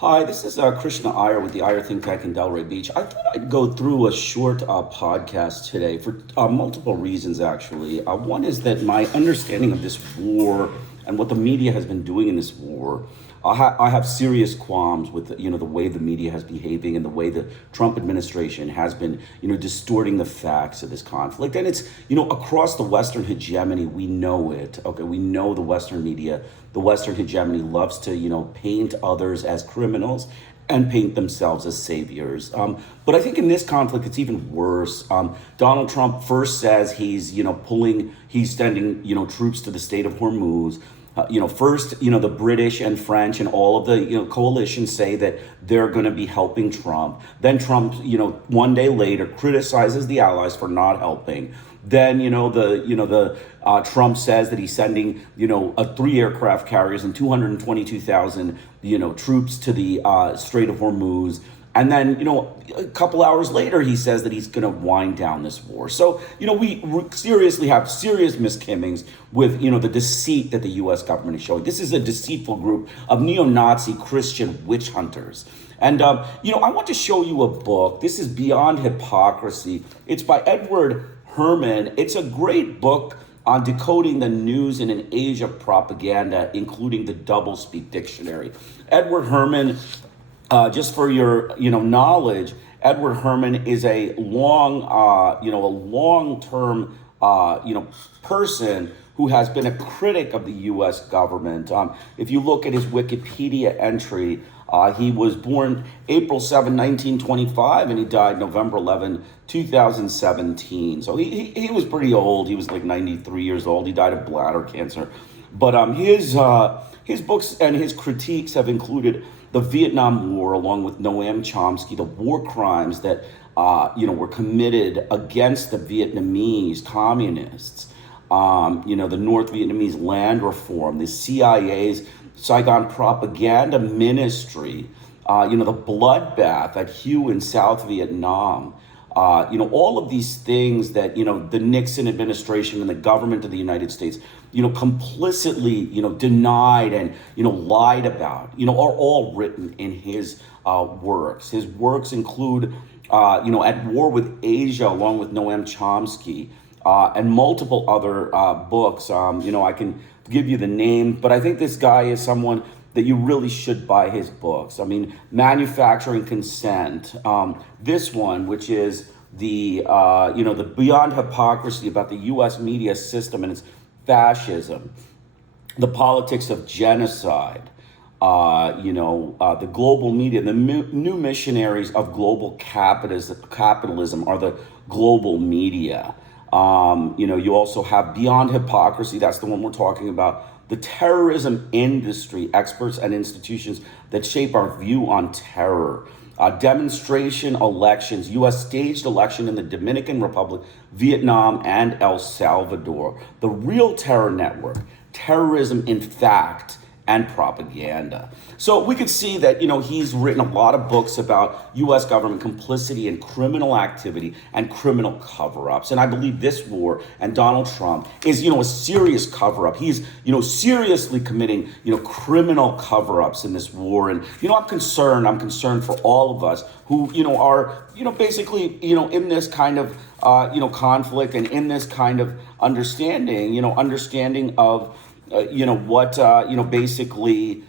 Hi, this is Krishna Iyer with the Iyer Think Tank in Delray Beach. I thought I'd go through a short podcast today for multiple reasons, actually. One is that my understanding of this war and what the media has been doing in this war, I have serious qualms with the way the media has behaving and the way the Trump administration has been distorting the facts of this conflict. And it's across the Western hegemony, we know it. Okay, we know the Western media, the Western hegemony loves to paint others as criminals and paint themselves as saviors. But I think in this conflict, it's even worse. Donald Trump first says he's sending troops to the state of Hormuz. First, the British and French and all of the coalitions say that they're going to be helping Trump. Then Trump, one day later, criticizes the allies for not helping. Then, Trump says that he's sending, a 3 aircraft carriers and 222,000, troops to the Strait of Hormuz. And then, a couple hours later, he says that he's going to wind down this war. So, we seriously have serious misgivings with, the deceit that the U.S. government is showing. This is a deceitful group of neo-Nazi Christian witch hunters. And, I want to show you a book. This is Beyond Hypocrisy. It's by Edward Herman. It's a great book on decoding the news in an age of propaganda, including the doublespeak dictionary. Edward Herman, just for your knowledge, Edward Herman is a long-term person who has been a critic of the U.S. government. If you look at his Wikipedia entry, he was born April 7, 1925, and he died November 11, 2017. So he was pretty old. He was like 93 years old. He died of bladder cancer. But his books and his critiques have included the Vietnam War, along with Noam Chomsky, the war crimes that were committed against the Vietnamese communists. The North Vietnamese land reform, the CIA's Saigon propaganda ministry, the bloodbath at Hue in South Vietnam. All of these things that, the Nixon administration and the government of the United States, complicitly, denied and, lied about, are all written in his works. His works include, At War with Asia, along with Noam Chomsky, and multiple other books. I can give you the name, but I think this guy is someone that you really should buy his books. I mean, Manufacturing Consent. This one, which is the Beyond Hypocrisy about the U.S. media system and its fascism, the politics of genocide, the global media, the new missionaries of global capitalism are the global media. You also have Beyond Hypocrisy. That's the one we're talking about. The terrorism industry, experts and institutions that shape our view on terror. Demonstration elections, U.S. staged election in the Dominican Republic, Vietnam, and El Salvador. The Real Terror Network, Terrorism in Fact and Propaganda. So we could see that, he's written a lot of books about U.S. government complicity in criminal activity and criminal cover-ups. And I believe this war and Donald Trump is, a serious cover-up. He's, seriously committing, criminal cover-ups in this war. And, I'm concerned for all of us who, are, basically, in this kind of, conflict and in this kind of understanding of, what basically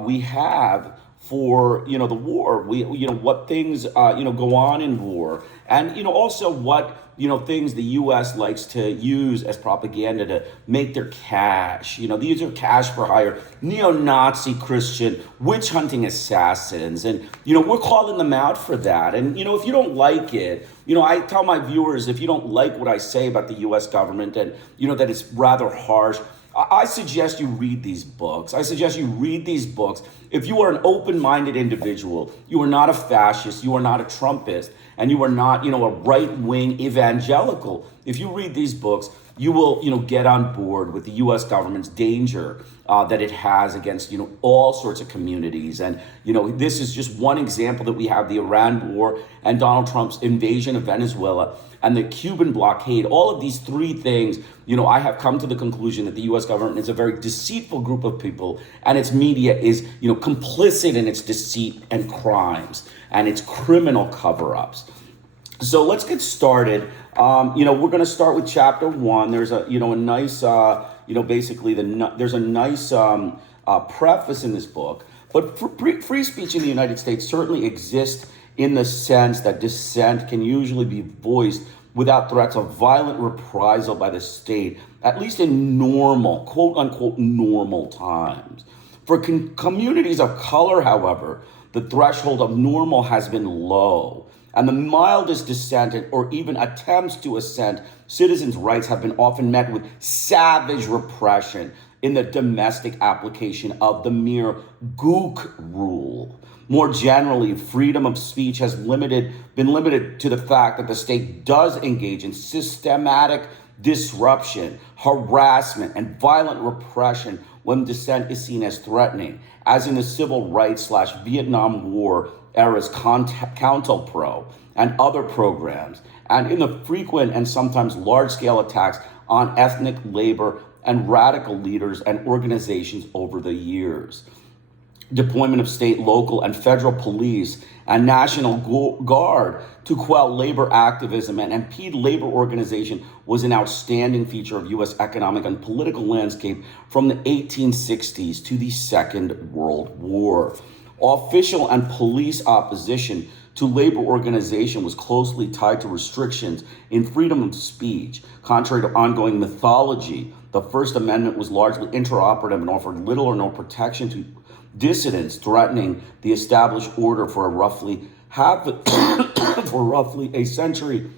we have for the war. We what things go on in war, and also what things the U.S. likes to use as propaganda to make their cash. These are cash for hire neo-Nazi Christian witch hunting assassins, and we're calling them out for that. And if you don't like it, I tell my viewers, if you don't like what I say about the U.S. government and that it's rather harsh, I suggest you read these books. If you are an open-minded individual, you are not a fascist, you are not a Trumpist, and you are not, a right-wing evangelical. If you read these books, you will, get on board with the U.S. government's danger that it has against, all sorts of communities. And, this is just one example that we have: the Iran war and Donald Trump's invasion of Venezuela and the Cuban blockade. All of these three things, I have come to the conclusion that the U.S. government is a very deceitful group of people, and its media is, complicit in its deceit and crimes and its criminal cover-ups. So let's get started. We're going to start with chapter 1. There's a nice, there's a nice preface in this book. But free speech in the United States certainly exists in the sense that dissent can usually be voiced without threats of violent reprisal by the state, at least in normal, quote unquote, normal times. For communities of color, however, the threshold of normal has been low, and the mildest dissent or even attempts to assent citizens' rights have been often met with savage repression in the domestic application of the mere Gook rule. More generally, freedom of speech has been limited to the fact that the state does engage in systematic disruption, harassment, and violent repression when dissent is seen as threatening, as in the civil rights/Vietnam War era's COINTELPRO and other programs, and in the frequent and sometimes large-scale attacks on ethnic, labor, and radical leaders and organizations over the years. Deployment of state, local, and federal police and National Guard to quell labor activism and impede labor organization was an outstanding feature of U.S. economic and political landscape from the 1860s to the Second World War. Official and police opposition to labor organization was closely tied to restrictions in freedom of speech. Contrary to ongoing mythology, the First Amendment was largely interoperative and offered little or no protection to dissidents threatening the established order for roughly a century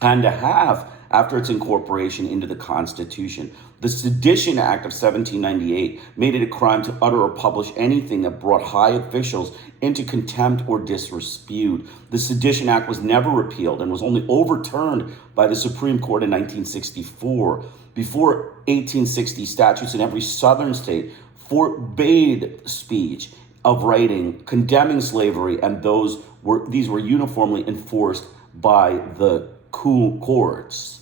and a half after its incorporation into the Constitution. The Sedition Act of 1798 made it a crime to utter or publish anything that brought high officials into contempt or disrepute. The Sedition Act was never repealed and was only overturned by the Supreme Court in 1964. Before 1860, statutes in every southern state forbade speech of writing condemning slavery, and these were uniformly enforced by the courts.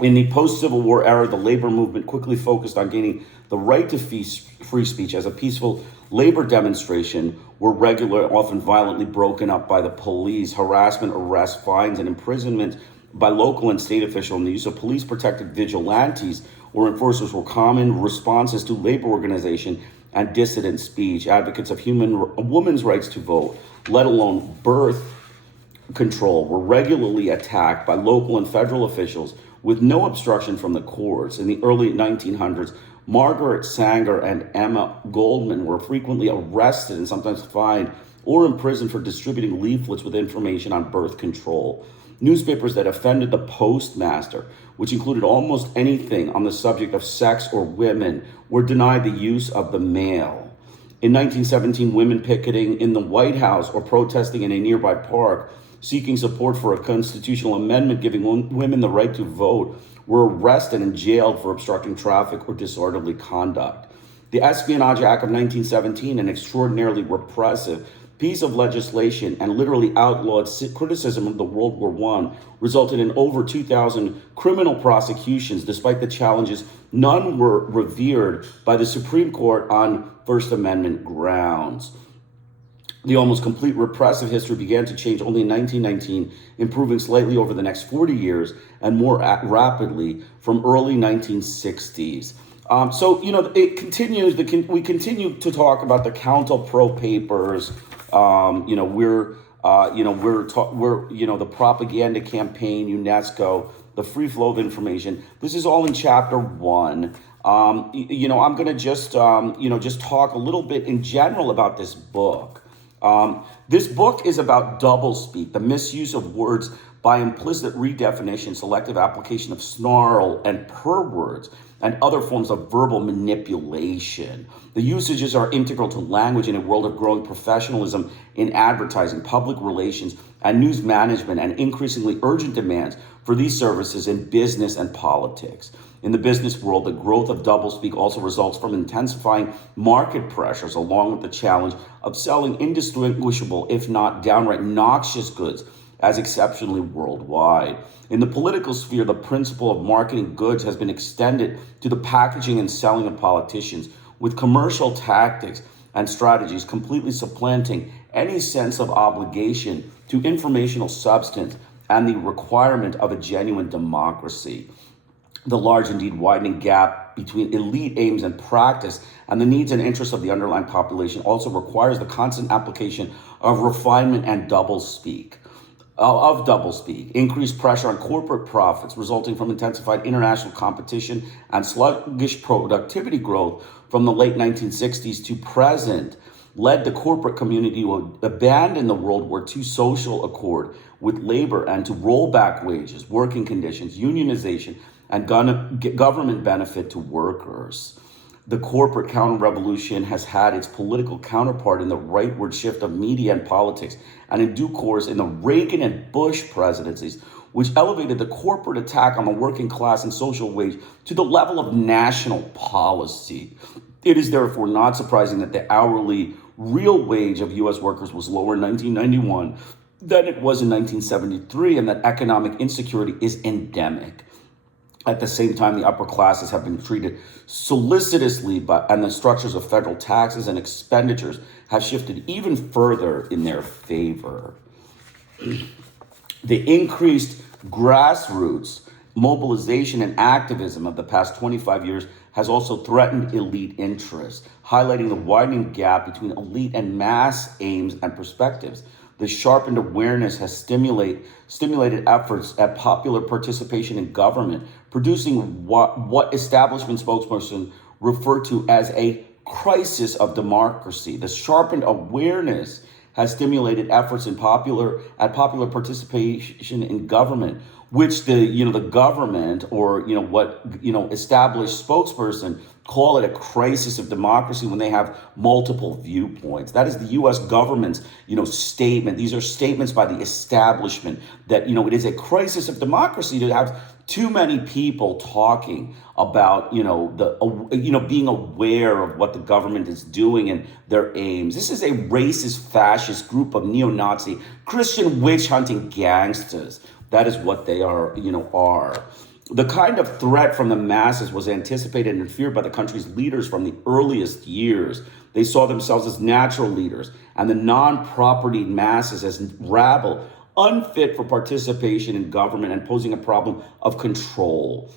In the post-Civil War era, the labor movement quickly focused on gaining the right to free speech as a peaceful labor demonstration were regular, often violently broken up by the police. Harassment, arrests, fines, and imprisonment by local and state officials, and the use of police-protected vigilantes or enforcers were common responses to labor organization and dissident speech. Advocates of a woman's rights to vote, let alone birth control, were regularly attacked by local and federal officials with no obstruction from the courts. In the early 1900s, Margaret Sanger and Emma Goldman were frequently arrested and sometimes fined or imprisoned for distributing leaflets with information on birth control. Newspapers that offended the postmaster, which included almost anything on the subject of sex or women, were denied the use of the mail. In 1917, women picketing in the White House or protesting in a nearby park seeking support for a constitutional amendment giving women the right to vote were arrested and jailed for obstructing traffic or disorderly conduct. The Espionage Act of 1917, an extraordinarily repressive piece of legislation and literally outlawed criticism of the World War I, resulted in over 2,000 criminal prosecutions. Despite the challenges, none were revered by the Supreme Court on First Amendment grounds. The almost complete repressive history began to change only in 1919, improving slightly over the next 40 years and more rapidly from early 1960s. It continues. We continue to talk about the COINTELPRO papers. The propaganda campaign, UNESCO, the free flow of information. This is all in chapter 1. I'm going to just talk a little bit in general about this book. This book is about doublespeak, the misuse of words by implicit redefinition, selective application of snarl and purr words, and other forms of verbal manipulation. The usages are integral to language in a world of growing professionalism in advertising, public relations, and news management, and increasingly urgent demands for for these services in business and politics. In the business world, the growth of doublespeak also results from intensifying market pressures, along with the challenge of selling indistinguishable, if not downright noxious goods as exceptionally worldwide. In the political sphere, the principle of marketing goods has been extended to the packaging and selling of politicians, with commercial tactics and strategies completely supplanting any sense of obligation to informational substance and the requirement of a genuine democracy. The large, indeed widening gap between elite aims and practice and the needs and interests of the underlying population also requires the constant application of refinement and doublespeak. Increased pressure on corporate profits resulting from intensified international competition and sluggish productivity growth from the late 1960s to present led the corporate community to abandon the World War II social accord with labor and to roll back wages, working conditions, unionization, and government benefit to workers. The corporate counter-revolution has had its political counterpart in the rightward shift of media and politics, and in due course in the Reagan and Bush presidencies, which elevated the corporate attack on the working class and social wage to the level of national policy. It is therefore not surprising that the hourly real wage of U.S. workers was lower in 1991 than it was in 1973, and that economic insecurity is endemic. At the same time, the upper classes have been treated solicitously, and the structures of federal taxes and expenditures have shifted even further in their favor. The increased grassroots mobilization and activism of the past 25 years has also threatened elite interests, highlighting the widening gap between elite and mass aims and perspectives. The sharpened awareness has stimulated efforts at popular participation in government, producing what establishment spokesperson referred to as a crisis of democracy. The sharpened awareness has stimulated efforts at popular participation in government, which the government or established spokesperson call it a crisis of democracy when they have multiple viewpoints. That is the U.S. government's statement. These are statements by the establishment that it is a crisis of democracy to have too many people talking about being aware of what the government is doing and their aims. This is a racist, fascist group of neo-Nazi Christian witch hunting gangsters. That is what they are. The kind of threat from the masses was anticipated and feared by the country's leaders from the earliest years. They saw themselves as natural leaders and the non-propertied masses as rabble, unfit for participation in government and posing a problem of control.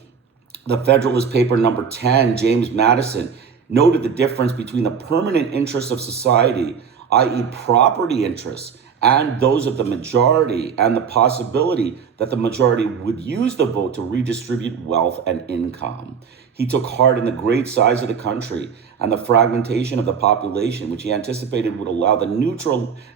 The Federalist Paper number 10, James Madison, noted the difference between the permanent interests of society, i.e. property interests, and those of the majority, and the possibility that the majority would use the vote to redistribute wealth and income. He took heart in the great size of the country and the fragmentation of the population, which he anticipated would allow the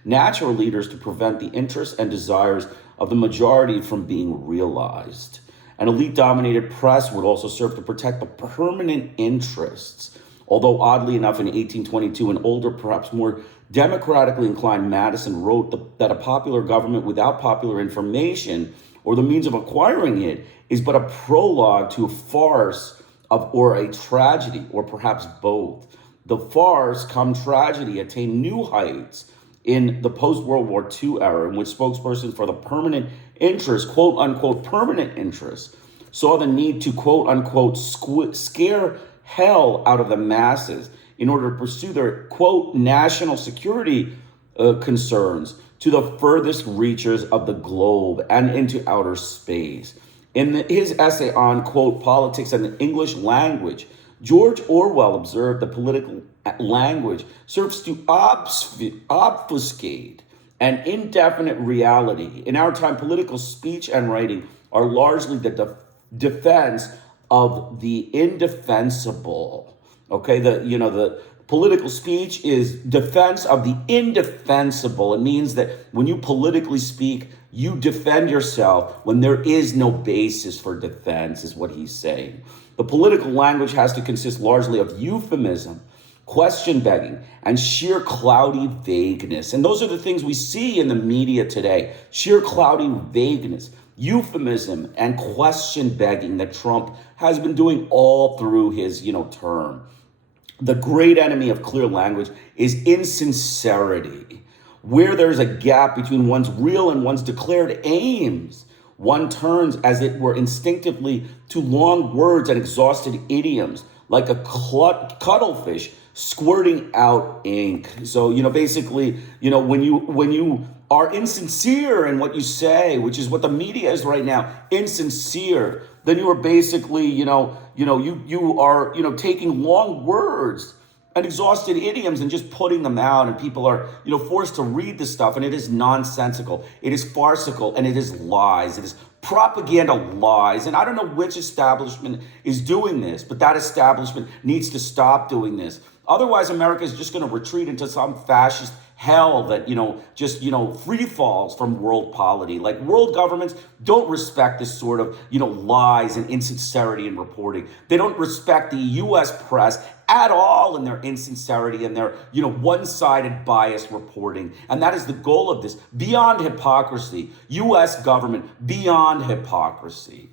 natural leaders to prevent the interests and desires of the majority from being realized. An elite-dominated press would also serve to protect the permanent interests. Although oddly enough, in 1822, an older, perhaps more democratically inclined Madison wrote that a popular government without popular information or the means of acquiring it is but a prologue to a farce or a tragedy, or perhaps both. The farce come tragedy attained new heights in the post-World War II era, in which spokesperson for the permanent interest, quote unquote permanent interest, saw the need to quote unquote scare hell out of the masses in order to pursue their, quote, national security concerns to the furthest reaches of the globe and into outer space. In his essay on, quote, politics and the English language, George Orwell observed the political language serves to obfuscate an indefinite reality. In our time, political speech and writing are largely the defense of the indefensible. Okay, the political speech is defense of the indefensible. It means that when you politically speak, you defend yourself when there is no basis for defense, is what he's saying. The political language has to consist largely of euphemism, question begging, and sheer cloudy vagueness. And those are the things we see in the media today. Sheer cloudy vagueness. euphemism and question begging that Trump has been doing all through his, term. The great enemy of clear language is insincerity. Where there's a gap between one's real and one's declared aims, one turns, as it were, instinctively to long words and exhausted idioms, like a cuttlefish squirting out ink. So, basically, when you are insincere in what you say, which is what the media is right now, insincere, then you are basically, you are, taking long words and exhausted idioms and just putting them out, and people are, forced to read this stuff, and it is nonsensical, it is farcical, and it is lies, it is propaganda lies. And I don't know which establishment is doing this, but that establishment needs to stop doing this. Otherwise, America is just going to retreat into some fascist hell that, just, free falls from world polity. Like, world governments don't respect this sort of, lies and insincerity in reporting. They don't respect the U.S. press at all in their insincerity and their, one-sided biased reporting. And that is the goal of this. Beyond hypocrisy, U.S. government, beyond hypocrisy.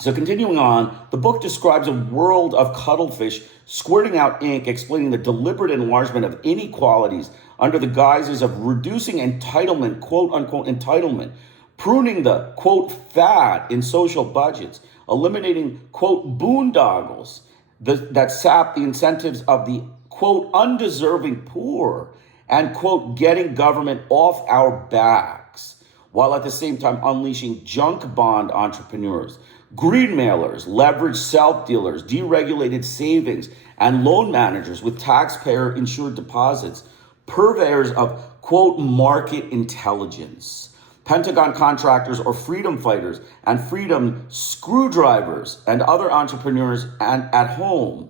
So continuing on, the book describes a world of cuttlefish squirting out ink, explaining the deliberate enlargement of inequalities under the guises of reducing entitlement, quote unquote entitlement, pruning the, quote, fat in social budgets, eliminating, quote, boondoggles that sap the incentives of the, quote, undeserving poor, and, quote, getting government off our backs, while at the same time unleashing junk bond entrepreneurs, green mailers, leveraged self-dealers, deregulated savings, and loan managers with taxpayer-insured deposits, purveyors of, quote, market intelligence, Pentagon contractors or freedom fighters and freedom screwdrivers and other entrepreneurs and at home.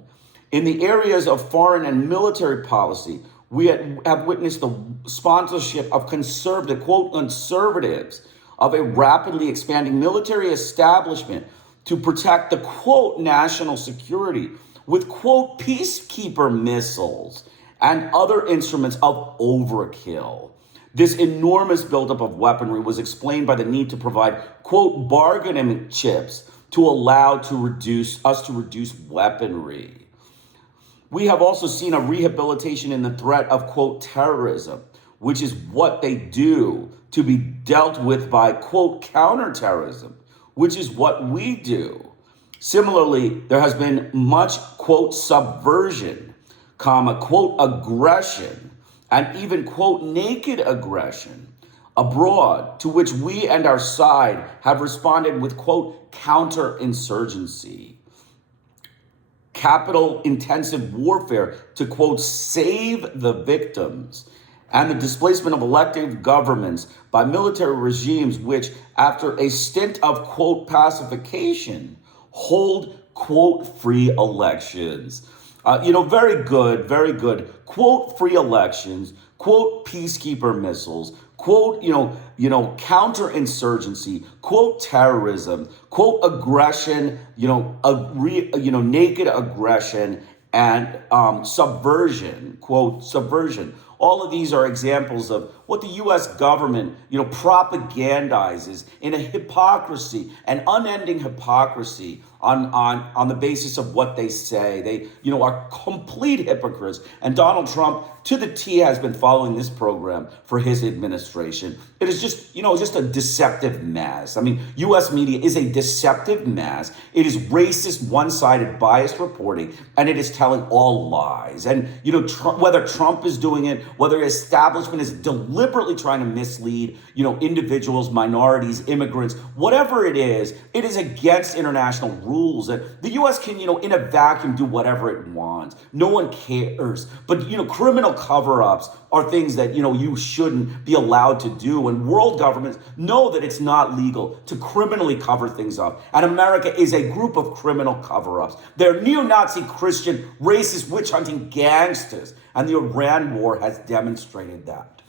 In the areas of foreign and military policy, we have witnessed the sponsorship of conservative, quote, conservatives, of a rapidly expanding military establishment to protect the, quote, national security with, quote, peacekeeper missiles and other instruments of overkill. This enormous buildup of weaponry was explained by the need to provide, quote, bargaining chips to allow us to reduce weaponry. We have also seen a rehabilitation in the threat of, quote, terrorism, which is what they do, to be dealt with by, quote, counterterrorism, which is what we do. Similarly, there has been much, quote, subversion, comma, quote, aggression, and even, quote, naked aggression abroad, to which we and our side have responded with, quote, counterinsurgency. Capital intensive warfare to, quote, save the victims, and the displacement of elected governments by military regimes which, after a stint of, quote, pacification, hold, quote, free elections. Very good, very good. Quote, free elections, quote, peacekeeper missiles, quote, counterinsurgency, quote, terrorism, quote, aggression, naked aggression, and subversion, quote, subversion. All of these are examples of what the U.S. government, propagandizes in a hypocrisy, an unending hypocrisy on the basis of what they say. They, are complete hypocrites. And Donald Trump, to the T, has been following this program for his administration. It is just, just a deceptive mess. I mean, U.S. media is a deceptive mess. It is racist, one-sided, biased reporting, and it is telling all lies. And, whether Trump is doing it, whether the establishment is deliberately trying to mislead, individuals, minorities, immigrants, whatever it is against international rules. And the U.S. can, in a vacuum, do whatever it wants. No one cares. But, criminal cover-ups are things that, you shouldn't be allowed to do. And world governments know that it's not legal to criminally cover things up. And America is a group of criminal cover-ups. They're neo-Nazi, Christian, racist, witch-hunting gangsters. And the Iran war has demonstrated that.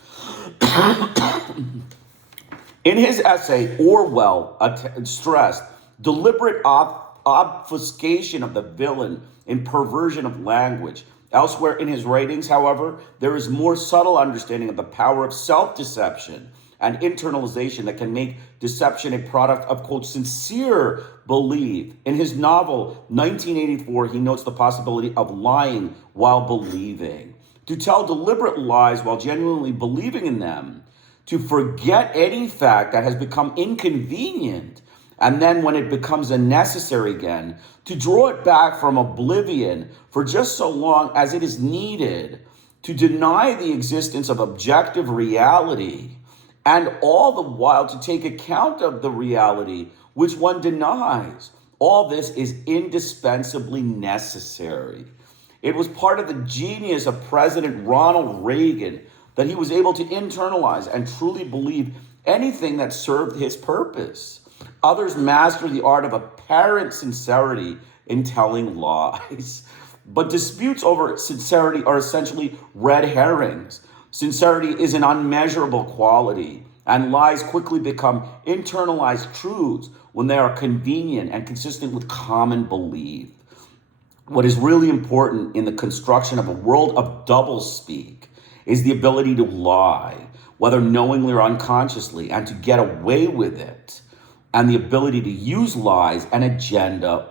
In his essay, Orwell stressed deliberate obfuscation of the villain in perversion of language. Elsewhere in his writings, however, there is more subtle understanding of the power of self-deception and internalization that can make deception a product of, quote, sincere belief. In his novel, 1984, he notes the possibility of lying while believing. To tell deliberate lies while genuinely believing in them, to forget any fact that has become inconvenient, and then when it becomes unnecessary again, to draw it back from oblivion for just so long as it is needed, to deny the existence of objective reality, and all the while to take account of the reality which one denies. All this is indispensably necessary. It was part of the genius of President Ronald Reagan that he was able to internalize and truly believe anything that served his purpose. Others master the art of apparent sincerity in telling lies. But disputes over sincerity are essentially red herrings. Sincerity is an unmeasurable quality, and lies quickly become internalized truths when they are convenient and consistent with common belief. What is really important in the construction of a world of doublespeak is the ability to lie, whether knowingly or unconsciously, and to get away with it, and the ability to use lies and agenda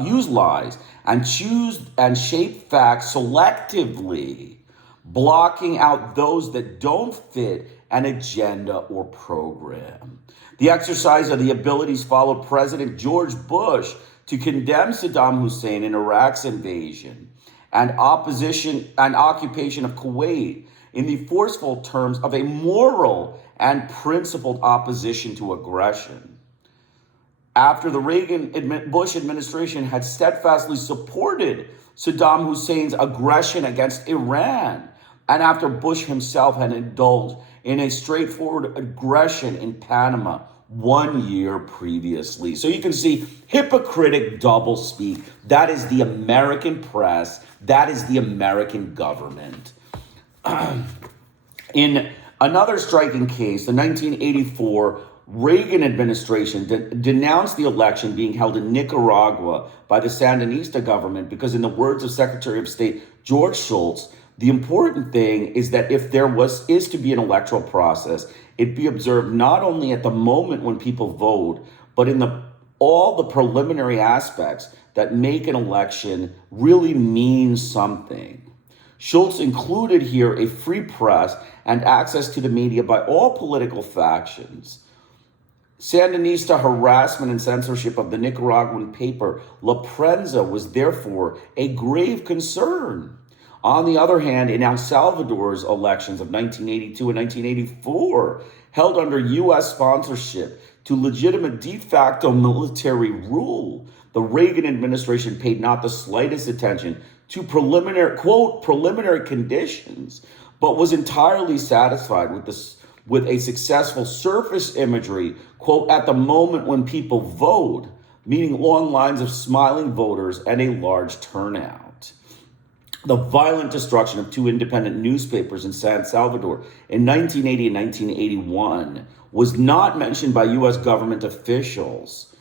use lies and choose and shape facts selectively, blocking out those that don't fit an agenda or program. The exercise of the abilities followed President George Bush to condemn Saddam Hussein in Iraq's invasion and occupation of Kuwait in the forceful terms of a moral and principled opposition to aggression. After the Bush administration had steadfastly supported Saddam Hussein's aggression against Iran, and after Bush himself had indulged in a straightforward aggression in Panama 1 year previously. So you can see hypocritic doublespeak. That is the American press. That is the American government. In another striking case, the 1984 Reagan administration denounced the election being held in Nicaragua by the Sandinista government because, in the words of Secretary of State George Shultz, the important thing is that if there is to be an electoral process, it be observed not only at the moment when people vote, but in all the preliminary aspects that make an election really mean something. Shultz included here a free press and access to the media by all political factions. Sandinista harassment and censorship of the Nicaraguan paper La Prensa was therefore a grave concern. On the other hand, in El Salvador's elections of 1982 and 1984, held under U.S. sponsorship to legitimate de facto military rule, the Reagan administration paid not the slightest attention to preliminary conditions, but was entirely satisfied with a successful surface imagery, quote, at the moment when people vote, meaning long lines of smiling voters and a large turnout. The violent destruction of two independent newspapers in San Salvador in 1980 and 1981 was not mentioned by U.S. government officials,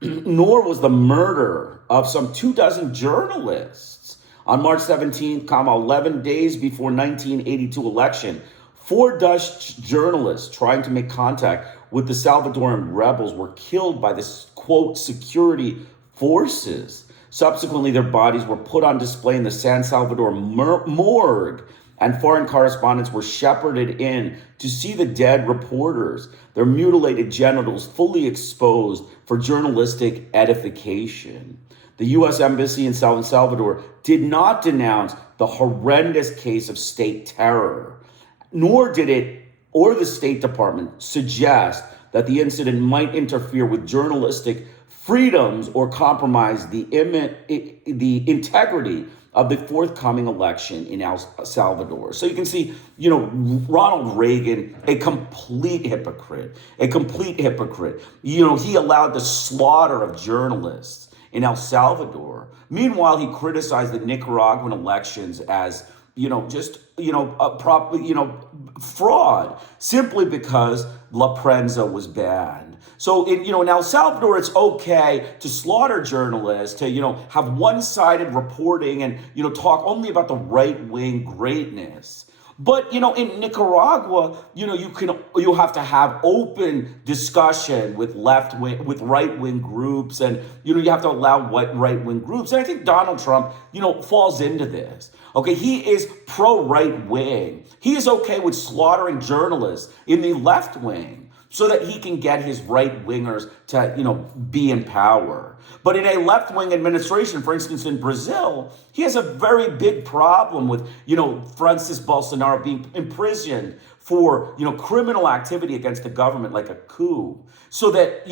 nor was the murder of some 24 journalists. On March 17th, 11 days before 1982 election, 4 Dutch journalists trying to make contact with the Salvadoran rebels were killed by the, quote, security forces. Subsequently, their bodies were put on display in the San Salvador morgue, and foreign correspondents were shepherded in to see the dead reporters, their mutilated genitals fully exposed for journalistic edification. The U.S. Embassy in San Salvador did not denounce the horrendous case of state terror, nor did it or the State Department suggest that the incident might interfere with journalistic freedoms or compromise the integrity of the forthcoming election in El Salvador. So you can see, Ronald Reagan, a complete hypocrite. He allowed the slaughter of journalists in El Salvador. Meanwhile, he criticized the Nicaraguan elections as, fraud, simply because La Prensa was banned. So in El Salvador, it's okay to slaughter journalists, to, have one-sided reporting and, talk only about the right-wing greatness. But in Nicaragua, you have to have open discussion with left wing, with right wing groups, and you have to allow right wing groups. And I think Donald Trump, falls into this. Okay, he is pro right wing. He is okay with slaughtering journalists in the left wing so that he can get his right wingers to, be in power. But in a left wing administration, for instance, in Brazil, he has a very big problem with, Francis Bolsonaro being imprisoned for, criminal activity against the government, like a coup. So that,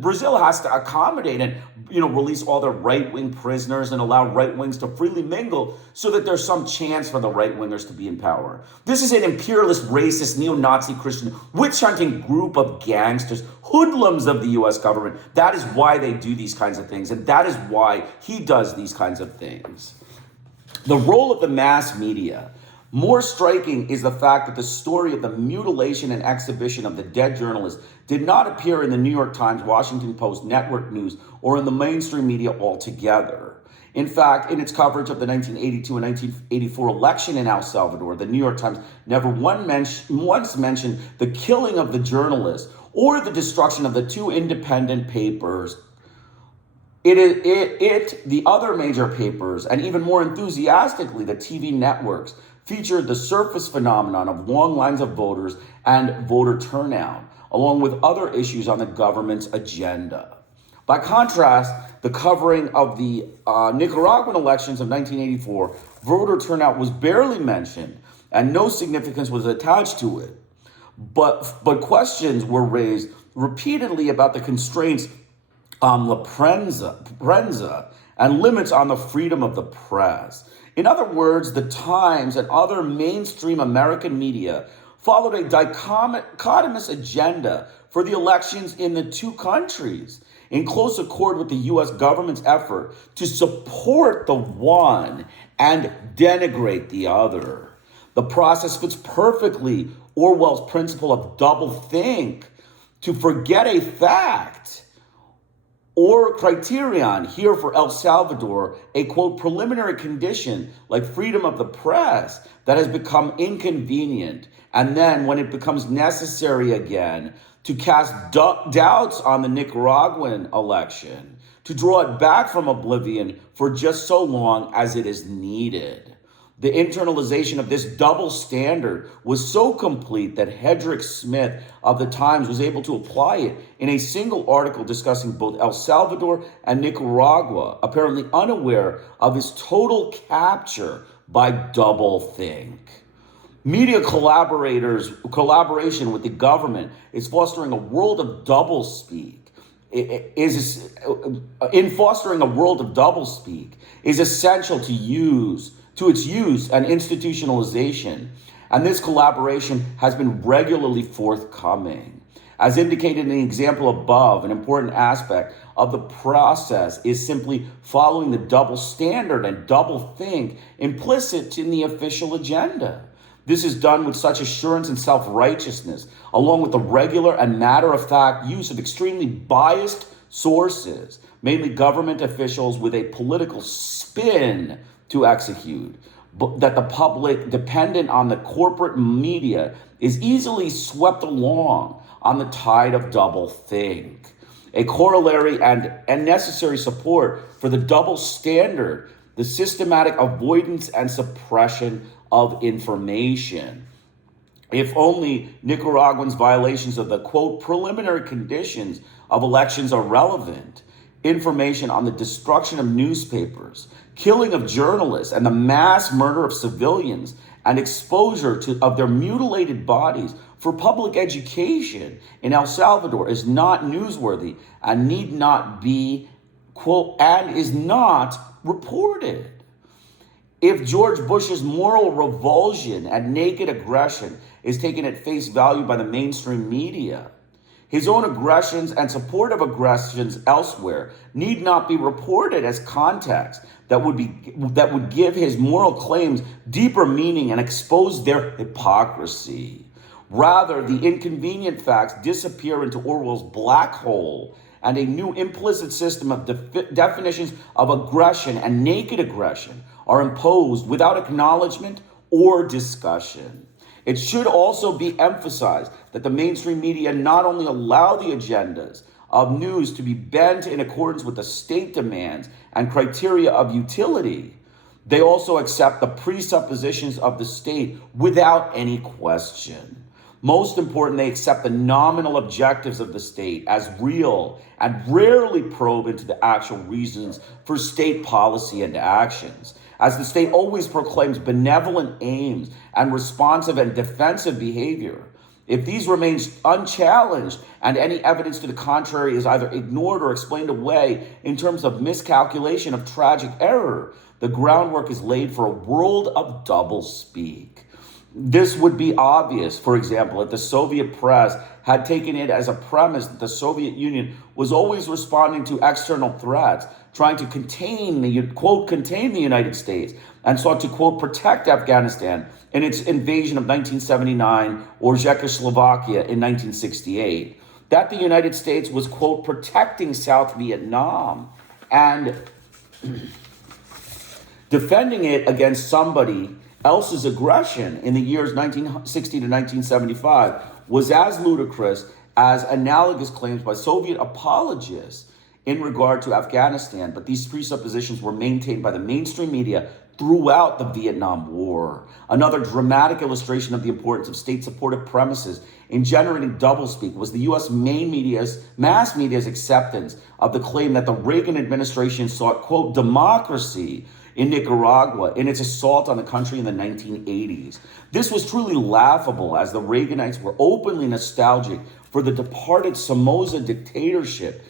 Brazil has to accommodate and, release all their right-wing prisoners and allow right-wings to freely mingle so that there's some chance for the right-wingers to be in power. This is an imperialist, racist, neo-Nazi Christian witch-hunting group of gangsters, hoodlums of the U.S. government. That is why they do these kinds of things, and that is why he does these kinds of things. The role of the mass media. More striking is the fact that the story of the mutilation and exhibition of the dead journalist did not appear in the New York Times, Washington Post, network news, or in the mainstream media altogether. In fact, in its coverage of the 1982 and 1984 election in El Salvador, the New York Times never once mentioned the killing of the journalist or the destruction of the two independent papers. The other major papers, and even more enthusiastically, the TV networks, featured the surface phenomenon of long lines of voters and voter turnout, along with other issues on the government's agenda. By contrast, the covering of the Nicaraguan elections of 1984, voter turnout was barely mentioned, and no significance was attached to it. But questions were raised repeatedly about the constraints on la prensa and limits on the freedom of the press. In other words, the Times and other mainstream American media followed a dichotomous agenda for the elections in the two countries, in close accord with the U.S. government's effort to support the one and denigrate the other. The process fits perfectly Orwell's principle of doublethink, to forget a fact or criterion, here for El Salvador, a quote, preliminary condition like freedom of the press that has become inconvenient. And then when it becomes necessary again to cast doubts on the Nicaraguan election, to draw it back from oblivion for just so long as it is needed. The internalization of this double standard was so complete that Hedrick Smith of the Times was able to apply it in a single article discussing both El Salvador and Nicaragua, apparently unaware of his total capture by doublethink. Media collaboration with the government is fostering a world of doublespeak. In fostering a world of doublespeak is essential to its use and institutionalization, and this collaboration has been regularly forthcoming. As indicated in the example above, an important aspect of the process is simply following the double standard and doublethink implicit in the official agenda. This is done with such assurance and self-righteousness, along with the regular and matter-of-fact use of extremely biased sources, mainly government officials with a political spin to execute, but that the public, dependent on the corporate media, is easily swept along on the tide of doublethink. A corollary and necessary support for the double standard, the systematic avoidance and suppression of information. If only Nicaraguans' violations of the, quote, preliminary conditions of elections are relevant, information on the destruction of newspapers, killing of journalists, and the mass murder of civilians, and exposure of their mutilated bodies for public education in El Salvador is not newsworthy and need not be, quote, and is not reported. If George Bush's moral revulsion and naked aggression is taken at face value by the mainstream media, his own aggressions and supportive aggressions elsewhere need not be reported as context that would give his moral claims deeper meaning and expose their hypocrisy. Rather, the inconvenient facts disappear into Orwell's black hole, and a new implicit system of definitions of aggression and naked aggression are imposed without acknowledgement or discussion. It should also be emphasized that the mainstream media not only allow the agendas of news to be bent in accordance with the state demands and criteria of utility, they also accept the presuppositions of the state without any question. Most important, they accept the nominal objectives of the state as real and rarely probe into the actual reasons for state policy and actions. As the state always proclaims benevolent aims and responsive and defensive behavior, if these remain unchallenged and any evidence to the contrary is either ignored or explained away in terms of miscalculation of tragic error, the groundwork is laid for a world of doublespeak. This would be obvious, for example, if the Soviet press had taken it as a premise that the Soviet Union was always responding to external threats, trying to contain the, quote, contain the United States, and sought to, quote, protect Afghanistan in its invasion of 1979 or Czechoslovakia in 1968. That the United States was, quote, protecting South Vietnam and defending it against somebody else's aggression in the years 1960 to 1975 was as ludicrous as analogous claims by Soviet apologists in regard to Afghanistan, but these presuppositions were maintained by the mainstream media throughout the Vietnam War. Another dramatic illustration of the importance of state-supported premises in generating doublespeak was the U.S. mass media's acceptance of the claim that the Reagan administration sought, quote, democracy in Nicaragua in its assault on the country in the 1980s. This was truly laughable, as the Reaganites were openly nostalgic for the departed Somoza dictatorship,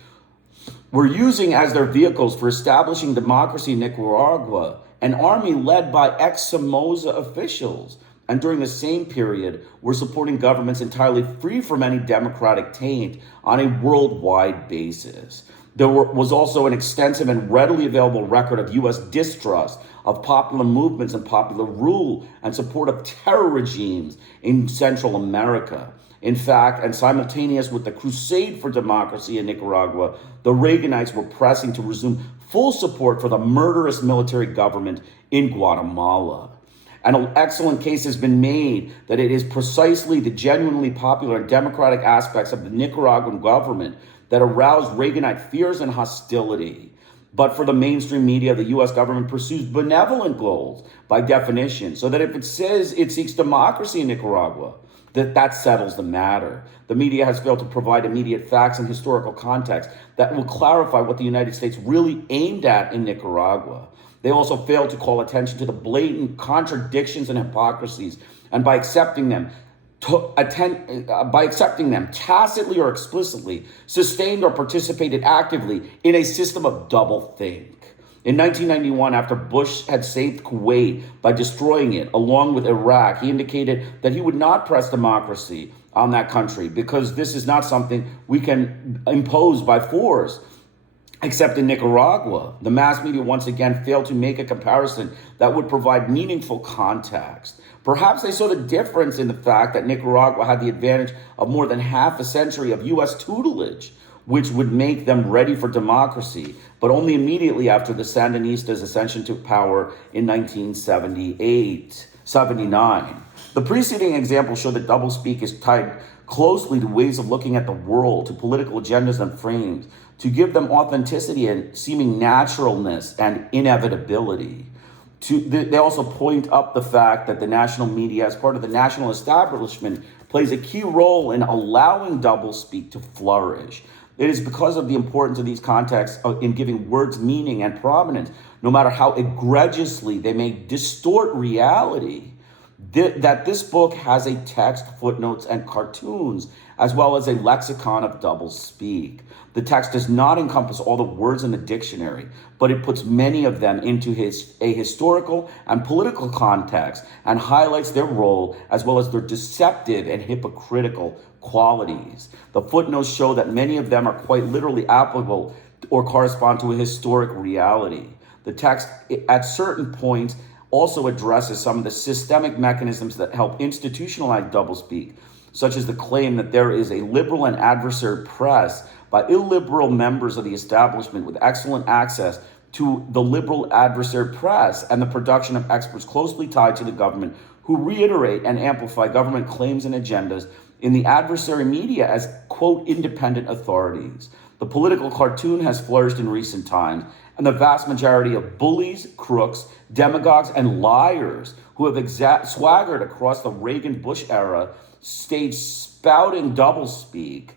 were using as their vehicles for establishing democracy in Nicaragua an army led by ex-Somoza officials, and during the same period were supporting governments entirely free from any democratic taint on a worldwide basis. There was also an extensive and readily available record of U.S. distrust of popular movements and popular rule and support of terror regimes in Central America. In fact, and simultaneous with the crusade for democracy in Nicaragua, the Reaganites were pressing to resume full support for the murderous military government in Guatemala. An excellent case has been made that it is precisely the genuinely popular and democratic aspects of the Nicaraguan government that aroused Reaganite fears and hostility. But for the mainstream media, the U.S. government pursues benevolent goals by definition, so that if it says it seeks democracy in Nicaragua, that settles the matter. The media has failed to provide immediate facts and historical context that will clarify what the United States really aimed at in Nicaragua. They also failed to call attention to the blatant contradictions and hypocrisies, and by accepting them tacitly or explicitly, sustained or participated actively in a system of doublethink. In 1991, after Bush had saved Kuwait by destroying it, along with Iraq, he indicated that he would not press democracy on that country because this is not something we can impose by force. Except in Nicaragua, the mass media once again failed to make a comparison that would provide meaningful context. Perhaps they saw the difference in the fact that Nicaragua had the advantage of more than half a century of U.S. tutelage, which would make them ready for democracy, but only immediately after the Sandinistas' ascension to power in 1979. The preceding examples show that doublespeak is tied closely to ways of looking at the world, to political agendas and frames, to give them authenticity and seeming naturalness and inevitability. They also point up the fact that the national media, as part of the national establishment, plays a key role in allowing doublespeak to flourish. It is because of the importance of these contexts in giving words meaning and prominence, no matter how egregiously they may distort reality, that this book has a text, footnotes, and cartoons, as well as a lexicon of doublespeak. The text does not encompass all the words in the dictionary, but it puts many of them into a historical and political context and highlights their role as well as their deceptive and hypocritical qualities. The footnotes show that many of them are quite literally applicable or correspond to a historic reality. The text, at certain points, also addresses some of the systemic mechanisms that help institutionalize doublespeak, such as the claim that there is a liberal and adversary press by illiberal members of the establishment with excellent access to the liberal adversary press and the production of experts closely tied to the government who reiterate and amplify government claims and agendas in the adversary media as, quote, independent authorities. The political cartoon has flourished in recent times, and the vast majority of bullies, crooks, demagogues, and liars who have swaggered across the Reagan-Bush era, staged spouting doublespeak,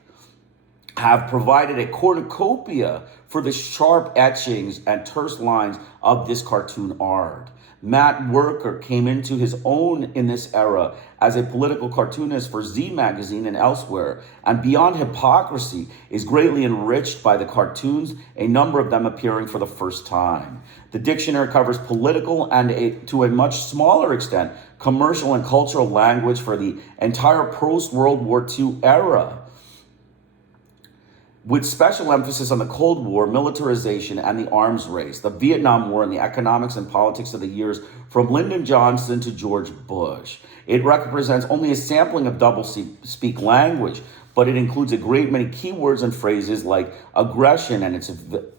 have provided a cornucopia for the sharp etchings and terse lines of this cartoon art. Matt Worker came into his own in this era as a political cartoonist for Z Magazine and elsewhere, and Beyond Hypocrisy is greatly enriched by the cartoons, a number of them appearing for the first time. The dictionary covers political and, to a much smaller extent, commercial and cultural language for the entire post-World War II era, with special emphasis on the Cold War, militarization, and the arms race, the Vietnam War, and the economics and politics of the years from Lyndon Johnson to George Bush. It represents only a sampling of double-speak language, but it includes a great many keywords and phrases like aggression and its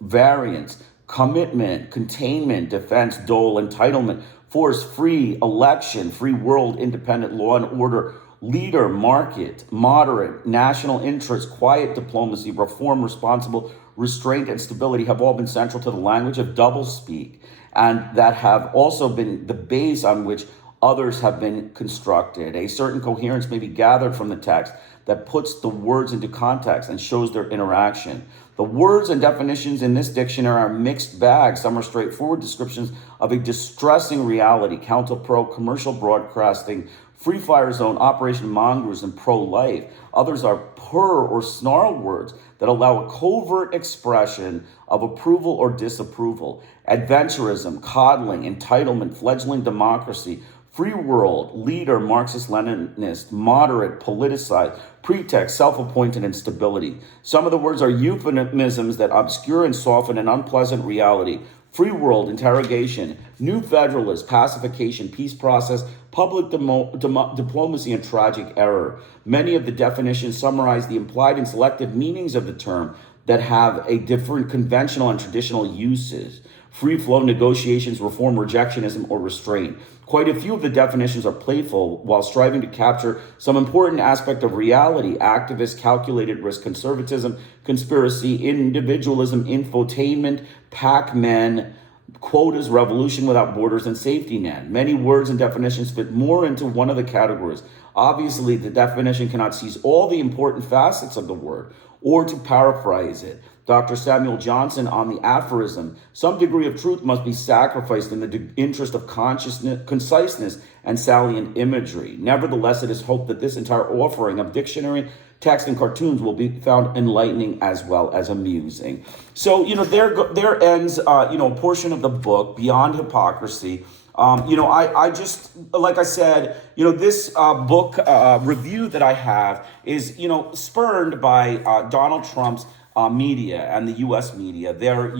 variants, commitment, containment, defense, dole, entitlement, force, free, election, free world, independent, law and order, leader, market, moderate, national interest, quiet diplomacy, reform, responsible, restraint, and stability have all been central to the language of doublespeak, and that have also been the base on which others have been constructed. A certain coherence may be gathered from the text that puts the words into context and shows their interaction. The words and definitions in this dictionary are mixed bags. Some are straightforward descriptions of a distressing reality, counter-pro, commercial broadcasting, Free Fire Zone, Operation Mongoose, and pro-life. Others are purr or snarl words that allow a covert expression of approval or disapproval. Adventurism, coddling, entitlement, fledgling democracy, free world, leader, Marxist-Leninist, moderate, politicized, pretext, self-appointed, and stability. Some of the words are euphemisms that obscure and soften an unpleasant reality. Free world, interrogation, new federalist, pacification, peace process, public diplomacy, and tragic error. Many of the definitions summarize the implied and selective meanings of the term that have a different conventional and traditional uses. Free flow, negotiations, reform, rejectionism, or restraint. Quite a few of the definitions are playful while striving to capture some important aspect of reality: activist, calculated risk, conservatism, conspiracy, individualism, infotainment, Pac-Men, quotas, revolution without borders, and safety net. Many words and definitions fit more into one of the categories. Obviously, the definition cannot seize all the important facets of the word, or to paraphrase it, Dr. Samuel Johnson on the aphorism, some degree of truth must be sacrificed in the interest of conciseness and salient imagery. Nevertheless, it is hoped that this entire offering of dictionary, text, and cartoons will be found enlightening as well as amusing. So, there ends, a portion of the book, Beyond Hypocrisy. I just, like I said, this book review that I have is, spurned by Donald Trump's media and the U.S. media, their,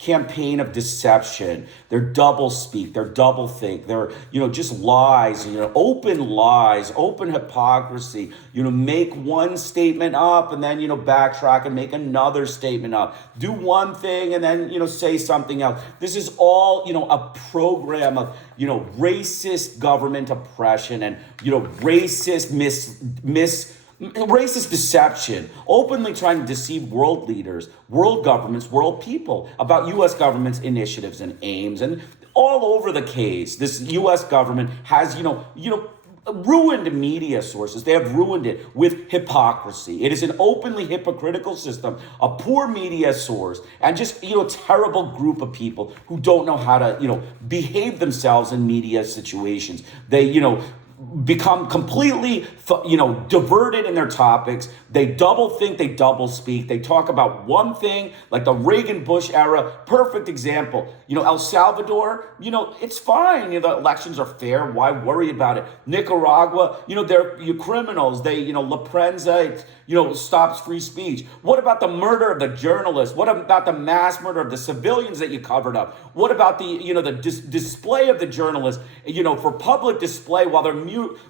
campaign of deception, their double speak, their double think, their, just lies, open lies, open hypocrisy, make one statement up and then, backtrack and make another statement up, do one thing and then, say something else. This is all, a program of, racist government oppression and, racist racist deception, openly trying to deceive world leaders, world governments, world people about U.S. government's initiatives and aims. And all over the case, this U.S. government has, ruined media sources. They have ruined it with hypocrisy. It is an openly hypocritical system, a poor media source, and just, a terrible group of people who don't know how to, behave themselves in media situations. They, become completely, diverted in their topics. They double think, they double speak. They talk about one thing, like the Reagan-Bush era, perfect example. El Salvador, it's fine. The elections are fair. Why worry about it? Nicaragua, they're criminals. They, La Prensa, stops free speech. What about the murder of the journalists? What about the mass murder of the civilians that you covered up? What about the, the display of the journalists, for public display while they're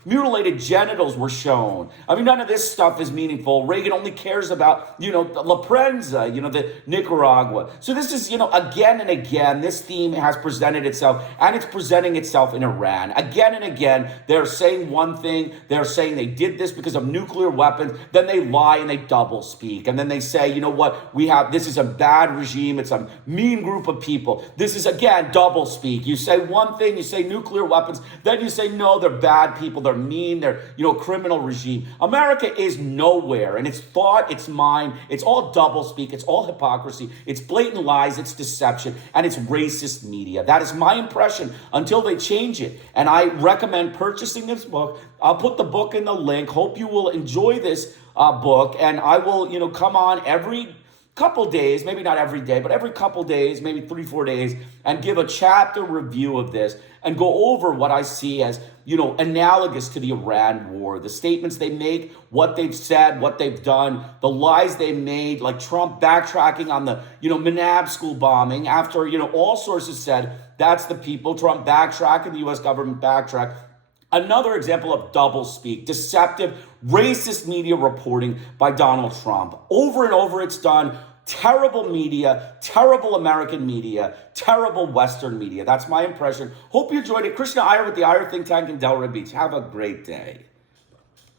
mutilated genitals were shown. I mean, none of this stuff is meaningful. Reagan only cares about, La Prensa, the Nicaragua. So this is, again and again, this theme has presented itself, and it's presenting itself in Iran. Again and again, they're saying one thing. They're saying they did this because of nuclear weapons. Then they lie and they double speak. And then they say, you know what, this is a bad regime. It's a mean group of people. This is, again, double speak. You say one thing, you say nuclear weapons, then you say, no, they're bad people. They're mean. They're, a criminal regime. America is nowhere. And it's thought, it's mind. It's all double speak. It's all hypocrisy. It's blatant lies. It's deception. And it's racist media. That is my impression until they change it. And I recommend purchasing this book. I'll put the book in the link. Hope you will enjoy this book. And I will, come on every couple days, maybe not every day, but every couple days, maybe 3-4 days, and give a chapter review of this and go over what I see as, analogous to the Iran war, the statements they make, what they've said, what they've done, the lies they made, like Trump backtracking on the, Manab school bombing after, all sources said that's the people. Trump backtracking, the U.S. government backtracked. Another example of doublespeak, deceptive, racist media reporting by Donald Trump. Over and over it's done. Terrible media, terrible American media, terrible Western media. That's my impression. Hope you enjoyed it. Krishna Iyer with the Iyer Think Tank in Delray Beach. Have a great day.